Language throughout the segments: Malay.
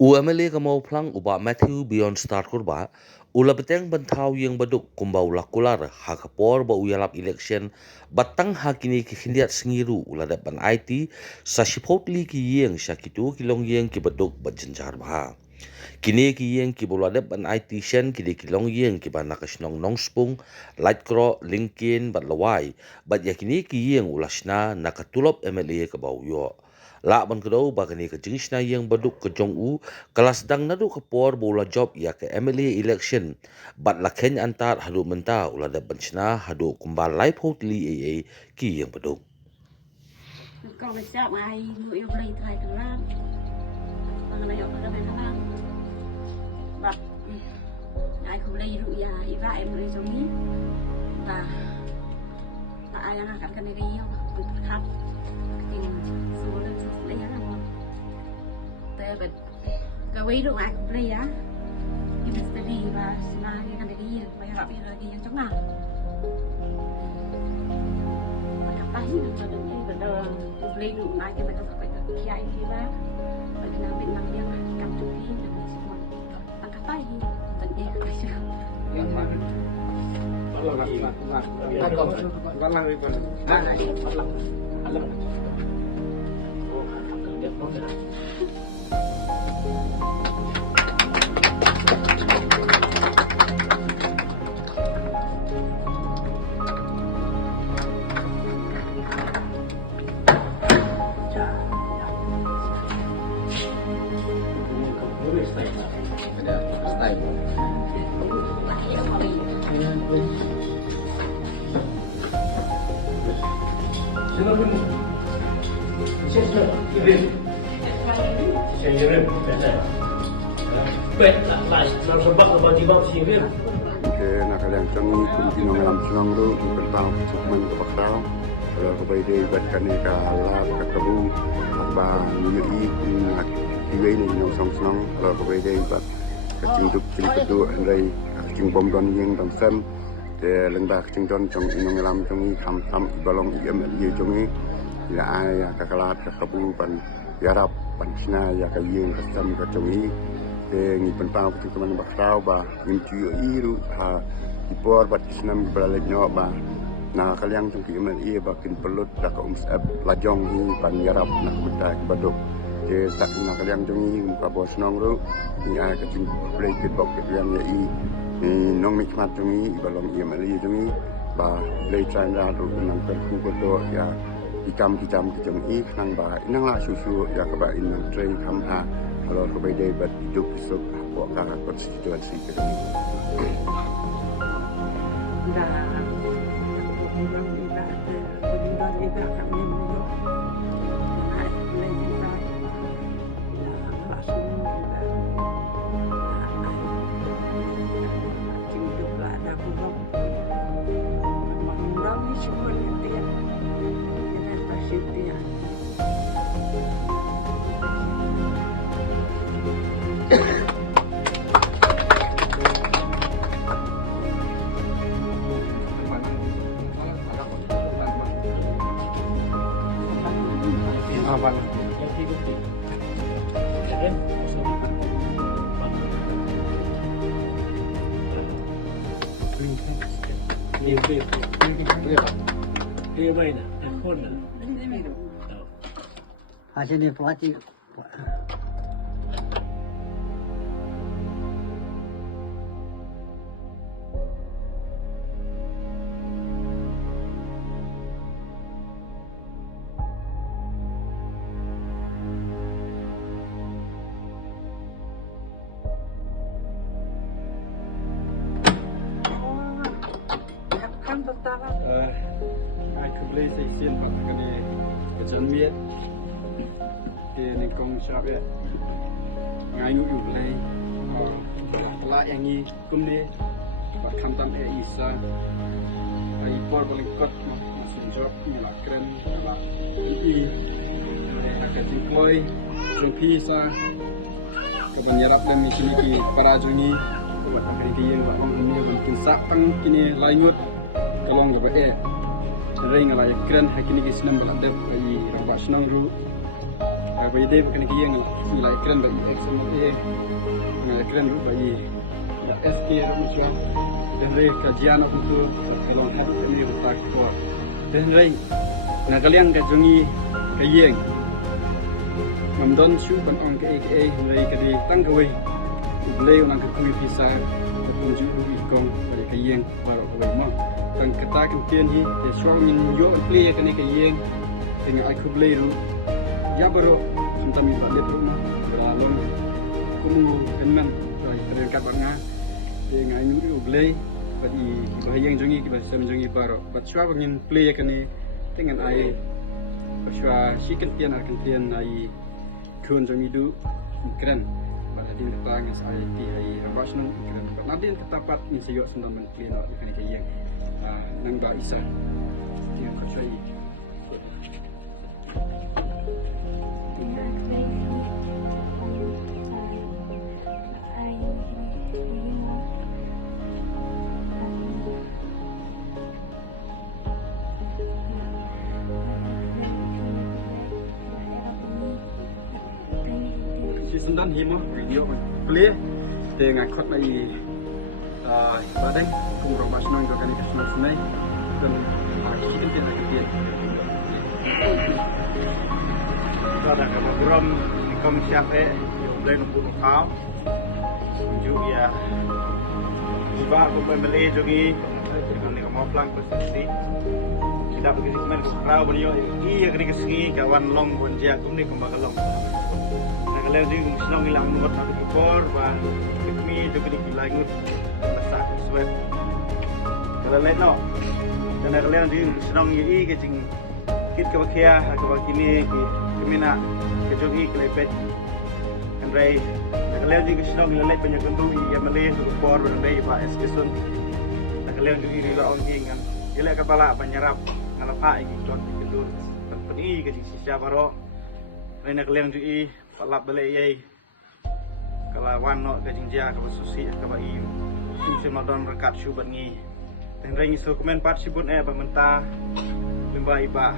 UMLA ka mau plang uba Matthew Beyond Star kurba ula beteng bentau yang baduk kumbau lakular ha kapor ba uyalap election batang ha kini ki hindiat sengiru ula dat ban IT sa shipotli ki yeng syakitu kilong yeng ki baduk bajenjar ba kini ki yeng ki bola dat ban IT shen ki de kilong yeng ki ban nakasnong nong spung light cro linkin bat lawai bat yakini ki yeng ulasna nakatulop MLA ka bau yo la ban kedau bagani ke jenis na yang baduk ke jong kelas dang nadu ke por bola job ya ke MLA election bat lakhen antar hadu menta ula da benchna hadu kumbal live hotli AA ki yang baduk Con này sao mà ai mua yêu lấy thay thằng lang bằng này ông nó về thằng lang bạc ai không lấy rượu già thì vợ em lấy giống ní và ai ăn ăn cái này đi không tụt khát thì số lên số lấy á là ngon tê bật cái quý rượu ai cũng lấy á cái mình sẽ đi và mà cái này đi bây giờ bây giờ đi ăn chỗ nào tay nó cho đến đây bây lấy đủ này thì mình không phải là chạy đi ra bởi vì nào mình làm việc cầm chụp phim là mình sẽ bằng cái tay tận đi cái gì yang mana? Kalau Ke nak kalian canggih kumpulan alam senang tu tentang cuman kebakar kalau kepada ibatkan ni kalah ketemu bang nyui nak diwei ni nong song senang kalau kepada ibat kecing tu cing tu andai kecing bom don yang bang sem de lendak kecing don trong inong alam canggih tam balong ye canggih ya ai kakalat ketemu pan yarap pan sina ya kayeng kesem canggih ngi pentau ke teman bakau ba imci iru ha dipor bat isnam beralai nyo ba na kaliang tung ki men ie ba kin pelut dak umsab lajong hi pan yarap nak budak baduk je tak na kaliang tung hi ka bos nong ru ni a ka ting play kit bok ke yang ya i nong mik mat tung hi balong ie mali tung hi ba play chan ra ru nang per ku ko do ya ikam kijam kijam i nang ba inang la susu ya ka ba inang train kam ha kalau kepada buat hidup besok apakah konstitusi kita ini? Dah, orang kita berjuang kita kami menjadi naik kita, langsung kita hidup ada kurang, kurang semua dia, kita pasti dia. Apa? Yang tiga tiga. Kan? Dia mana? Ekor mana? Hasil dia pelatih. Kan pertama. Aku beli sekian pakai kali kejanmian. Di negong siapa? Ngai nu ulai. Pelak yang ni kumni. Bahkan tanpa isa. Ai por paling kot masuk job nyala keren nyala i. Akan deploy jumpa kebanyaran dan misi ni para juni. Buat pakai yang buat orang ini mungkin sapang kini lainut. Kalau nggak pakai, ring ala keren hakini kisnam belanda bagi rabas nang ru Bagi dia bukan lagi yang nilai keren bagi X sama A, nilai keren juga bagi SK macam dan dari kajian aku tu kalau hat ini untuk kuat dan dari nak kalian kajongi kayeng memdon shu ban ong ke dari kadi tang kawai boleh orang kekui pisah ataupun juga ikong dari kayeng baru kawai mang tang kata kempian hi dia suang min yo play kani kayeng dengan aku boleh ru ya baru sudah mi balik rumah beralon kumu kenan dari terdekat bangga dengan ini boleh bagi bahayang jongi bahasa jongi baru bat suah bangin play kani dengan ai suah si kempian ai kun jongi du keren pada di tang ai di ai rabasno keren nanti ketapat min sayok sudah men play no kani kayeng nang ba isa dia kacai Sundan himo video clear dengan kot lagi badan kurang basnong juga kan kita sunai dan kita tidak kepin ada kebetulan kom siapa yang boleh nunggu kau juga ya tiba aku membeli jogi dengan ni mau pelang posisi tidak begitu kemen kau beliau iya kena kesini kawan long bonjia aku ni kembali long kalau di Senong hilang nomor satu ekor, bah kami juga dikilang besar suet. Kalau lain no, dan kalau di Senong ini kecing kit kebakia, kebakini kami nak kejogi kelepet. Andai kalau di Senong ini lain banyak tentu yang Malay ekor andai bah eskesun. Kalau di ini lah orang kan, jelek kepala penyerap ngalapak ini tuan kedua. Peni kecing sisa baru. Lain kalau di palap balik yai kalau wano ke jingjia ke susi ke bayi sim madon rekat syubat ni dan rengi so komen part syubut bamenta limba iba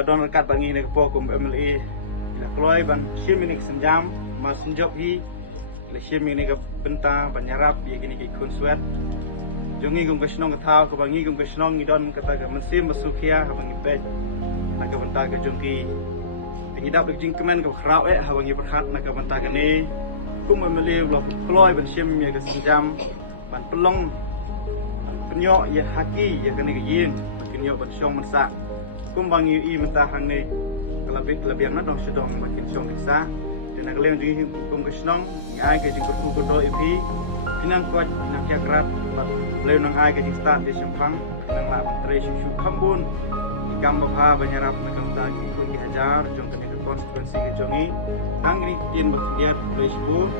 don rekat bangi ne kepo kum MLA ila kloi ban sim ini senjam mas senjop hi le sim ini ke benta banyarap ye gini ke kun swet jongi gum ke snong ke thau ke bangi gum ke snong ngidon kata ke mesim masukia ke bangi pet nak ke benta ke jongki Hidap di jingkemen ke kerau hawangi berkat nak bantah kene kum memilih blok kloy ben sim ya ke senjam ban pelong penyok ya haki ya kene ke yin penyok ban syong mensa kum bangi i mentah hang ne lebih yang nak sedong makin syong diksa dan nak lem jing kum ke snong ngai ke jing ku do ipi pinang kuat nak ya kerat lem nang ai ke jing start di sempang nang la tre shu khambun ikam bapa banyarap nak bantah ki kun dihajar jong konsekuensi kejongi angri tin berkhidmat boleh sebut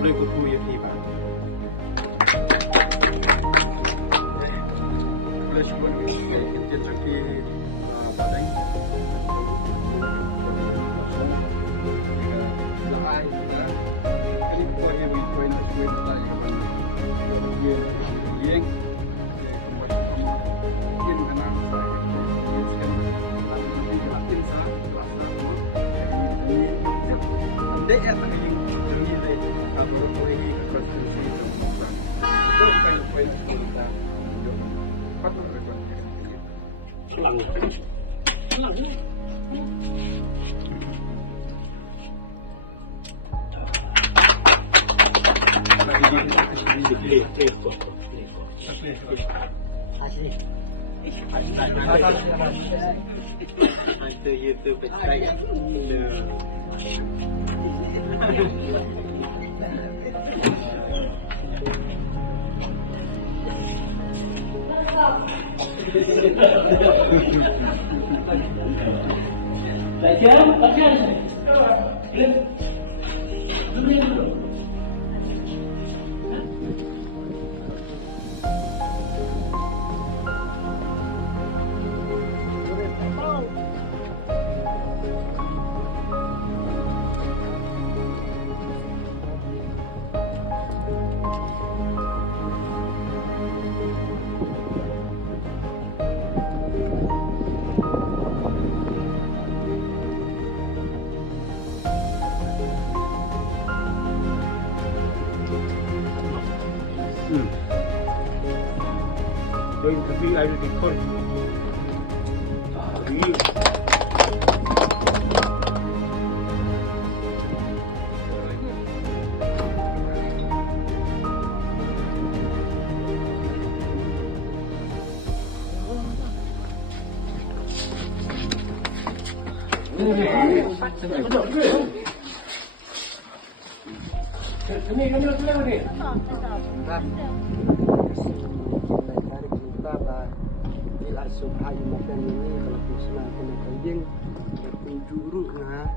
boleh kuku ya tiba boleh sebut kita joki badan lahai ini buat yang poin poin tadi yang Dek ya tapi yang nilai kalau boleh ini konstitusi itu kalau poin kita patut rekod itu YouTube saya we are the call. Subhai makan ini kalau pusna kena kayeng bertunjuk ru na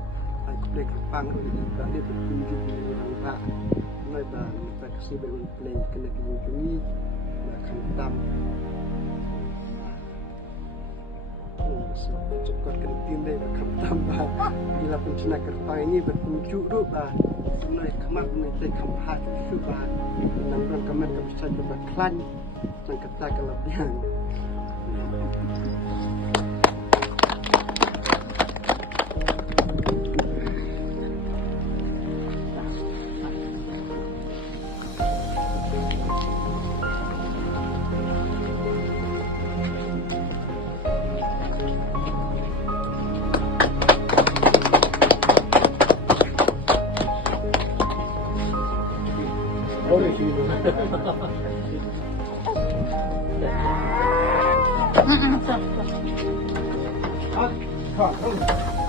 aku play kepang ru juga dia bertunjuk di orang tak mulai dah kita kasih berun play kena kunjungi makan tam cepat kentin deh makan tambah bila pusna kepang ini bertunjuk ru bah mulai kamar mulai kampat juga nang kamar bisa coba klan dan kata kelebihan. Hot, hot, hot.